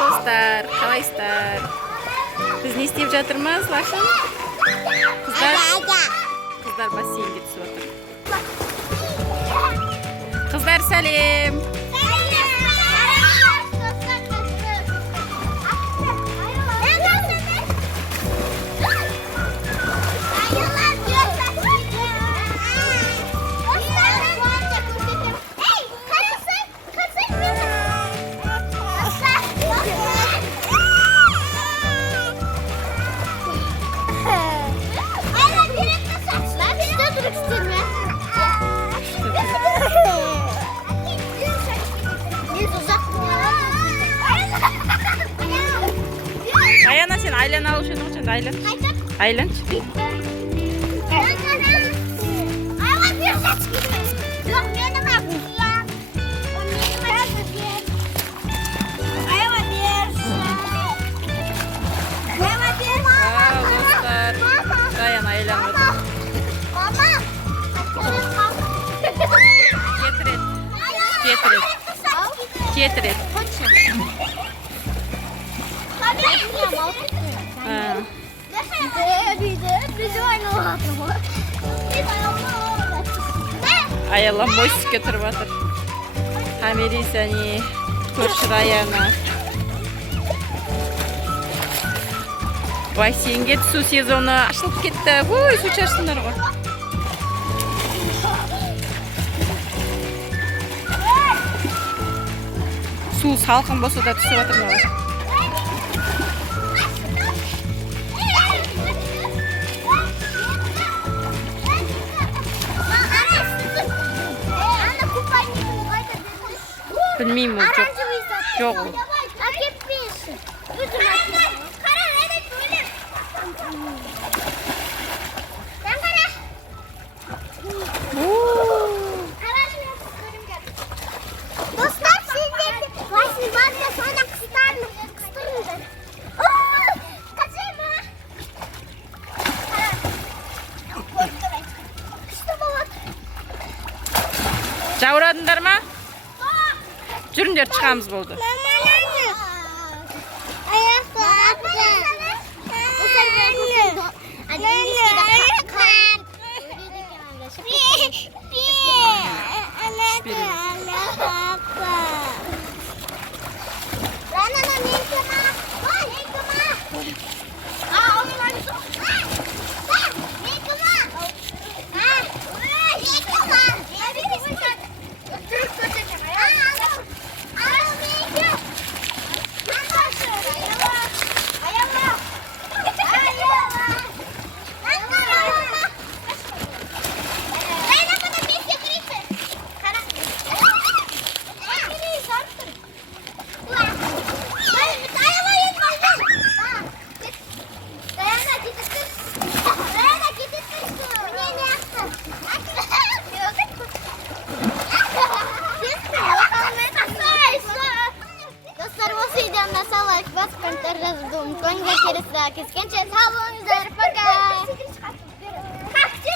dostlar, қалайсыздар? Biz ne isteyip жатырмыз, Лакшин? Kızlar бассейнге түсіп отыр. Kızlar сәлем. Аяна, сен айлан алып жүрдің ғой, айлан. Айлан. Аян айлан отыр. Кетірет. Аялам мостикке тұрып жатыр. Хамерис, әне, көрші Аяна. Бассейнге түсу сезоны ашылып кетті. Ой, су шашсындар ғой. Су салқын болса да түсіп жатыр мына. Bilmeyeyim, çok. Dostlar, siz de başını bazı sonra kıstırınca. Kaçayım mı? Kıştı baba. Жаурадыңдар ма? Жүріңдер, шығамыз болды. Комментарий жазып, коньга келесі. Кескенше сау болыңыздар, пока!